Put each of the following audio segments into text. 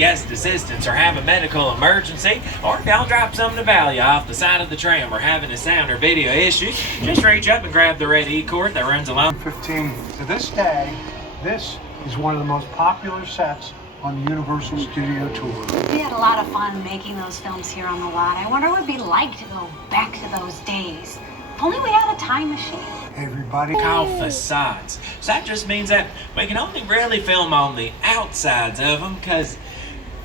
guest assistants or have a medical emergency, or if y'all drop something of value off the side of the tram or having a sound or video issue, just reach up and grab the red E-cord that runs along. 15. To this day, this is one of the most popular sets on the Universal Studio Tour. We had a lot of fun making those films here on the lot. I wonder what it'd be like to go back to those days. If only we had a time machine. Everybody Called facades. So that just means that we can only really film on the outsides of them because,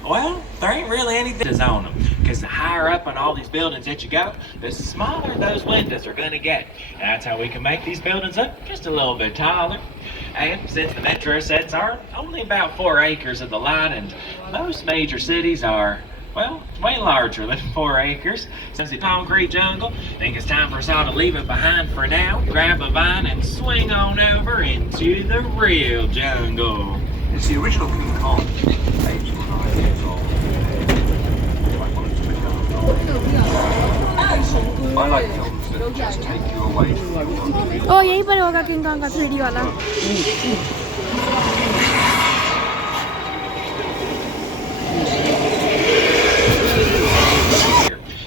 well, there ain't really anything on them. Because the higher up on all these buildings that you go, the smaller those windows are going to get. That's how we can make these buildings look just a little bit taller. And since the metro sets are only about 4 acres of the lot, and most major cities are, well, way larger than 4 acres. Since the concrete jungle, I think it's time for us all to leave it behind for now, grab a vine and swing on over into the real jungle. It's the original King Kong. I like films that just take you away from おयहीं पर होगा king Kong का 3D वाला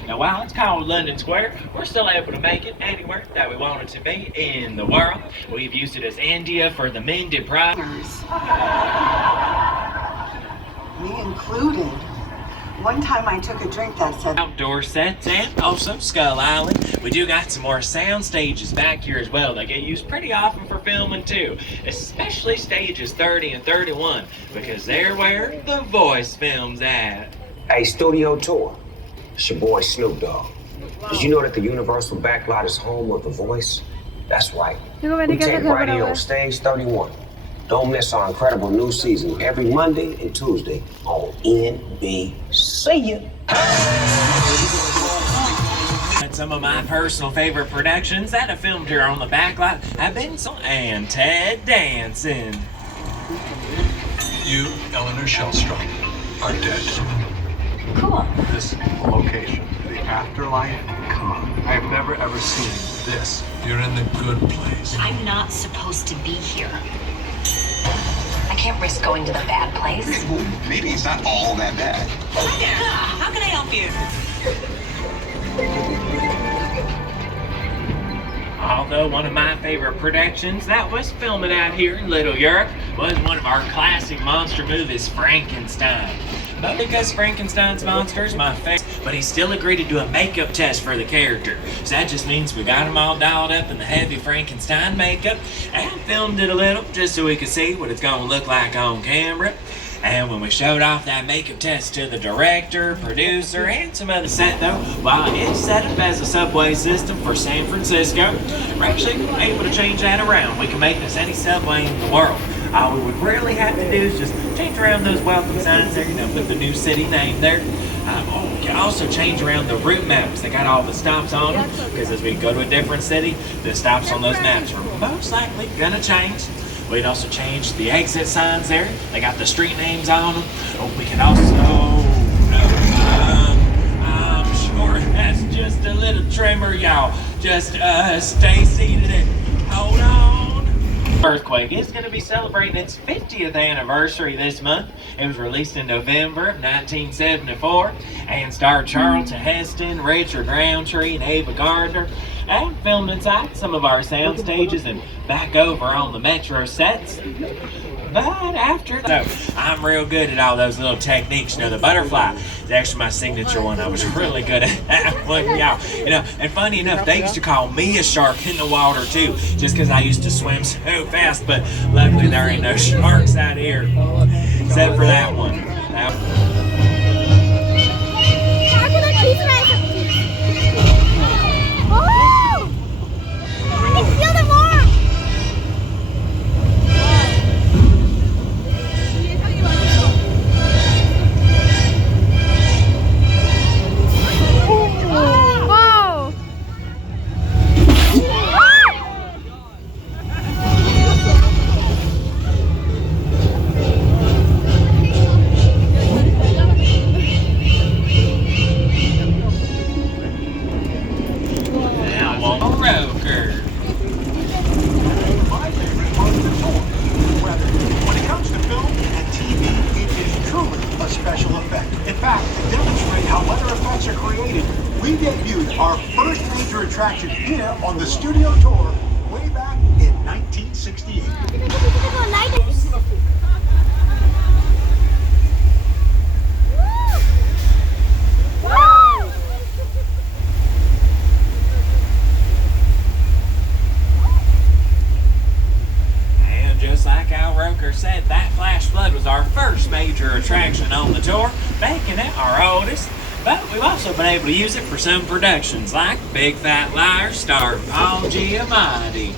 Now, while it's called London Square, we're still able to make it anywhere that we want it to be in the world. We've used it as India for the Mended Pride. Me included. One time I took a drink that said Outdoor sets and also Skull Island. We do got some more sound stages back here as well. They get used pretty often for filming too, especially stages 30 and 31 because they're where The Voice films at. Hey, Studio Tour. It's your boy Snoop Dogg. Did you know that the Universal Backlot is home of The Voice? That's right. We tape right here on Stage 31. Don't miss our incredible new season every Monday and Tuesday on NBC. And some of my personal favorite productions that have filmed here on the backlot have been and Ted Danson. You, Eleanor Shellstrom, are dead. Cool. This location, the afterlife, come on. I have never ever seen this. You're in the good place. I'm not supposed to be here. I can't risk going to the bad place. Well, maybe it's not all that bad. How can I help you? Although one of my favorite productions that was filming out here in Little Europe was one of our classic monster movies, Frankenstein. But because Frankenstein's monster is my favorite, but he still agreed to do a makeup test for the character. So that just means we got him all dialed up in the heavy Frankenstein makeup and filmed it a little just so we could see what it's gonna look like on camera. And when we showed off that makeup test to the director, producer, and some other set though, while it is set up as a subway system for San Francisco, we're actually able to change that around. We can make this any subway in the world. All we would really have to do is just change around those welcome signs there, put the new city name there. We can also change around the route maps. They got all the stops on them, because as we go to a different city, the stops on those maps are most likely gonna change. We'd also change the exit signs there. They got the street names on them. We can also, I'm sure that's just a little tremor, y'all. Just stay seated and hold on. Earthquake is going to be celebrating its 50th anniversary this month. It was released in November of 1974 and starred Charlton Heston, Richard Roundtree, and Ava Gardner. And filmed inside some of our sound stages and back over on the metro sets. But after that, I'm real good at all those little techniques. The butterfly is actually my signature one. I was really good at that one, y'all. And funny enough, they used to call me a shark in the water too, just because I used to swim so fast. But luckily, there ain't no sharks out here, except for that one. special effect. In fact, to demonstrate how weather effects are created, we debuted our first major attraction here on the studio tour way back in 1968. And just like Al Roker said, that flash flood was our first major attraction on the tour, making it our oldest. But we've also been able to use it for some productions like Big Fat Liar starring Paul Giamatti.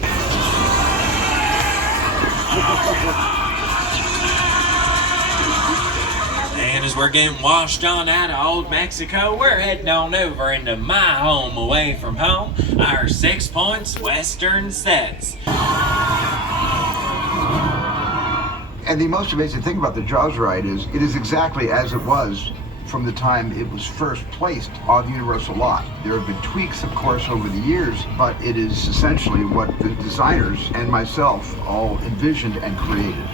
And as we're getting washed on out of Old Mexico, we're heading on over into my home away from home, our 6 Points Western Sets. And the most amazing thing about the Jaws ride is it is exactly as it was from the time it was first placed on the Universal lot. There have been tweaks, of course, over the years, but it is essentially what the designers and myself all envisioned and created.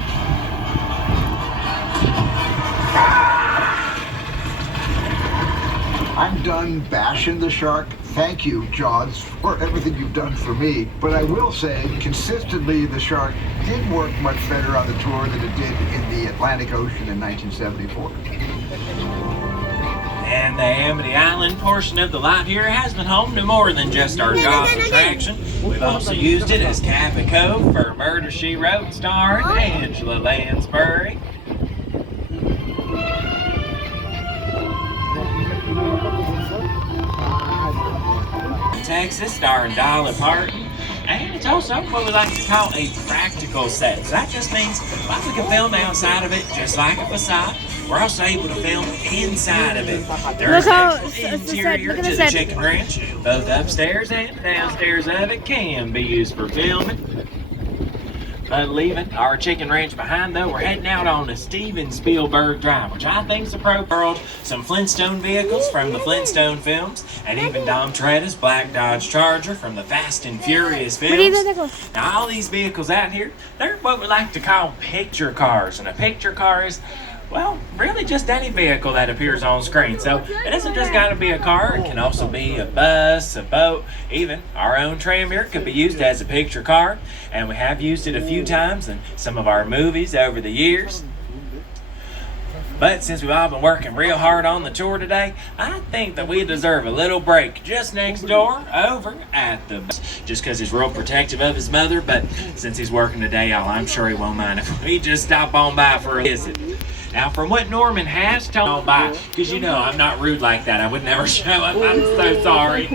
I'm done bashing the shark. Thank you, Jaws, for everything you've done for me. But I will say, consistently, the shark did work much better on the tour than it did in the Atlantic Ocean in 1974. And the Amity Island portion of the lot here has been home to more than just our Jaws attraction. We've also used it as Cabot Cove for Murder, She Wrote starring Angela Lansbury. Texas starring Dolly Parton. And it's also what we like to call a practical set. So that just means like we can film outside of it just like a facade. We're also able to film inside of it. There's an interior to the chicken ranch. Both upstairs and downstairs of it can be used for filming. But leaving our chicken ranch behind, though, we're heading out on a Steven Spielberg drive, which I think is a pro world. Some Flintstone vehicles from the Flintstone films, and even Dom Toretto's Black Dodge Charger from the Fast and Furious films. Now, all these vehicles out here, they're what we like to call picture cars, and a picture car is, well, really just any vehicle that appears on screen. So it isn't just got to be a car. It can also be a bus, a boat, even our own tram here could be used as a picture car. And we have used it a few times in some of our movies over the years. But since we've all been working real hard on the tour today, I think that we deserve a little break just next door over at the bus. Just because he's real protective of his mother, but since he's working today, I'm sure he won't mind if we just stop on by for a visit. Now, from what Norman has told me, because you know I'm not rude like that. I would never show up. I'm so sorry.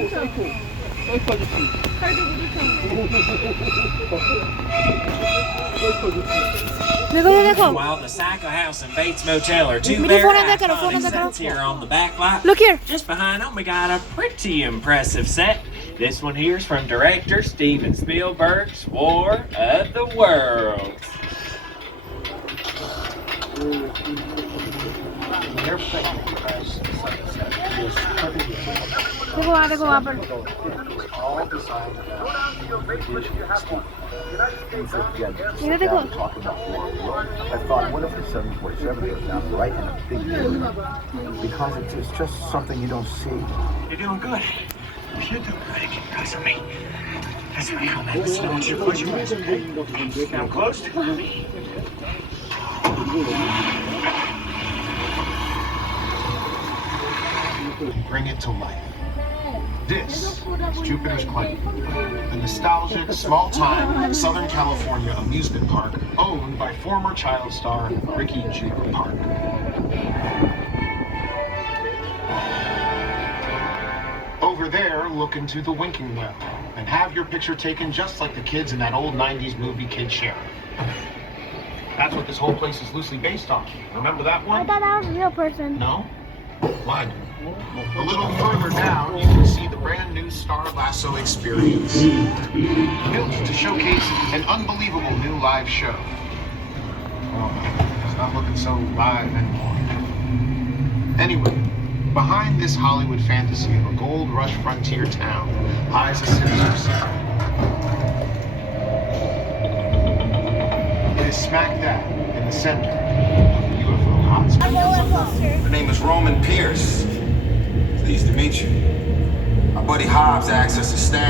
While the Cycle House and Bates Motel are two very iconic sets here on the back lot. Look here. Just behind them, we got a pretty impressive set. This one here is from director Steven Spielberg's War of the Worlds. I thought, what if the 747 goes down right in a big building? Because it's just something you don't see. You're doing good. You're doing good. Keep because of me. That's my comment. Listen, I want you to close your eyes, okay? Now closed. Bring it to life. This is Jupiter's Claim, the nostalgic, small-time Southern California amusement park owned by former child star Ricky G. Park. Over there, look into the winking well and have your picture taken just like the kids in that old 90s movie Kid Sheriff. That's what this whole place is loosely based on. Remember that one? I thought that was a real person. No? What? A little further down, you can see the brand new Star Lasso experience. Built to showcase an unbelievable new live show. Oh, it's not looking so live anymore. Anyway, behind this Hollywood fantasy of a gold rush frontier town lies a sinister secret. It is smack dab in the center of the UFO hotspot. My name is Roman Pierce. Pleased to meet you. My buddy Hobbs asked us to stand.